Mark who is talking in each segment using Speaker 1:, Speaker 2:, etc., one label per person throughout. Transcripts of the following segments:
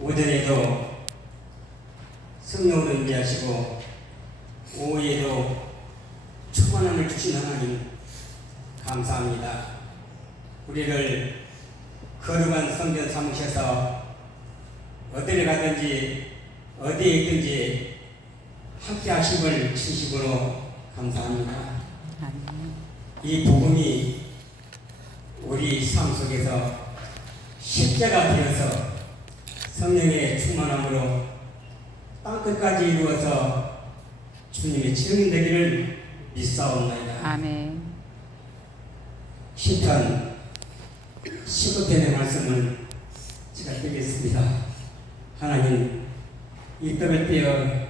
Speaker 1: 오전에도 성령을 은비하시고 오후에도 충만함을 주신 하나님 감사합니다. 우리를 거룩한 성전 삼으셔서 어디를 가든지 어디에 있든지 함께 하심을 진심으로 감사합니다. 이 복음이 우리 삶 속에서 십자가 되어서 성령의 충만함으로 땅끝까지 이루어서 주님의 증인 되기를 믿사옵나이다.
Speaker 2: 아멘.
Speaker 1: 시편 15편의 말씀을 제가 드리겠습니다. 하나님 이 떡을 떼어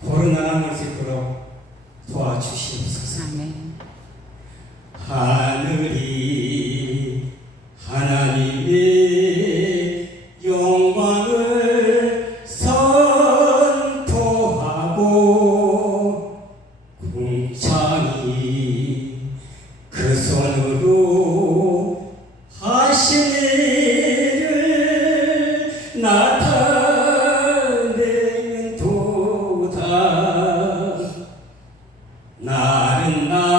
Speaker 1: 고른 나눠볼 수 있도록 도와주시옵소서.
Speaker 2: 아멘.
Speaker 1: 하 그 손으로 하신 나타내는 도다. 나는 나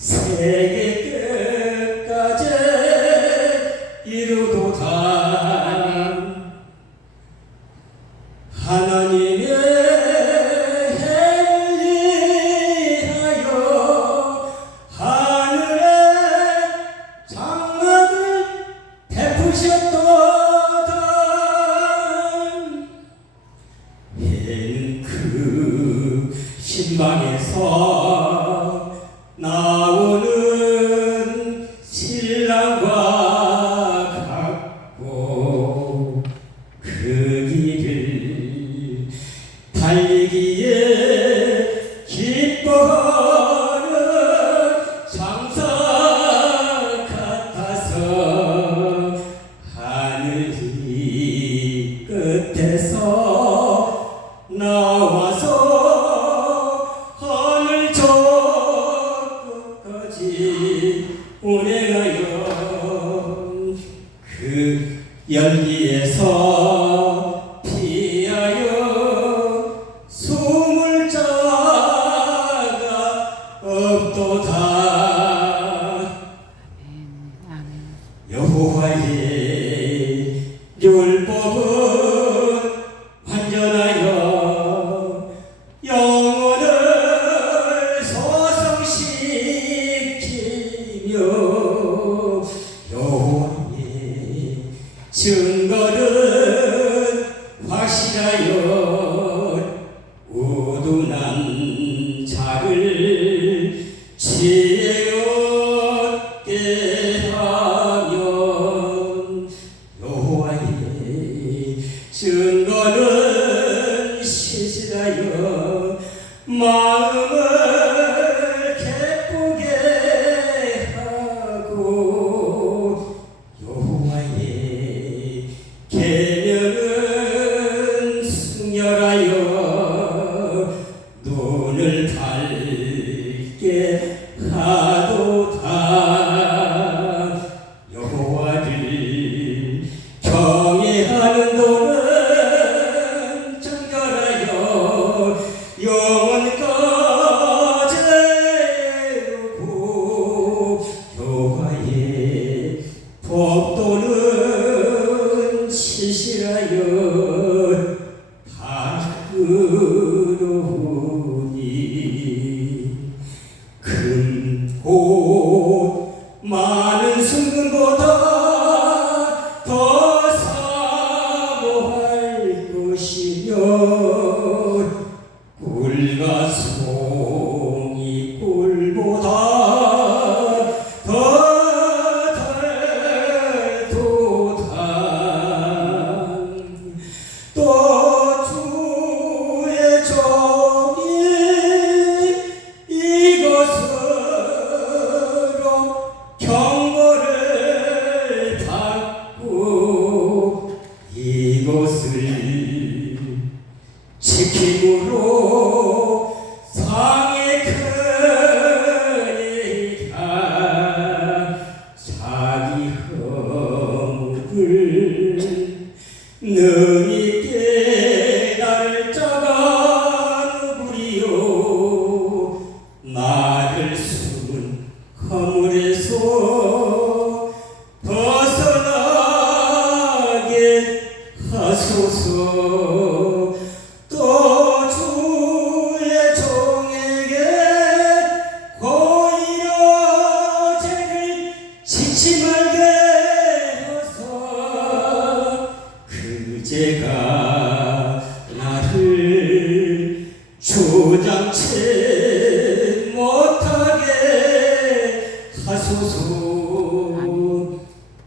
Speaker 1: 세계 끝까지 이루도다 하나님의 행리하여 하늘에 장막을 베푸셨도다. 그 신방에서 나 달리기에 기뻐하 율법은 완전하여 영혼을 소성시키며 여호와의 증거는 확실하여 Oh. 상의 크니까 자기 허물을 능히 깨달을 자가 누구리요. 나를 숨은 허물에서 벗어나게 하소서 그 죄가 나를 주장치 못하게 하소서.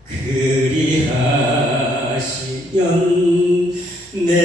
Speaker 1: 그리하시면 내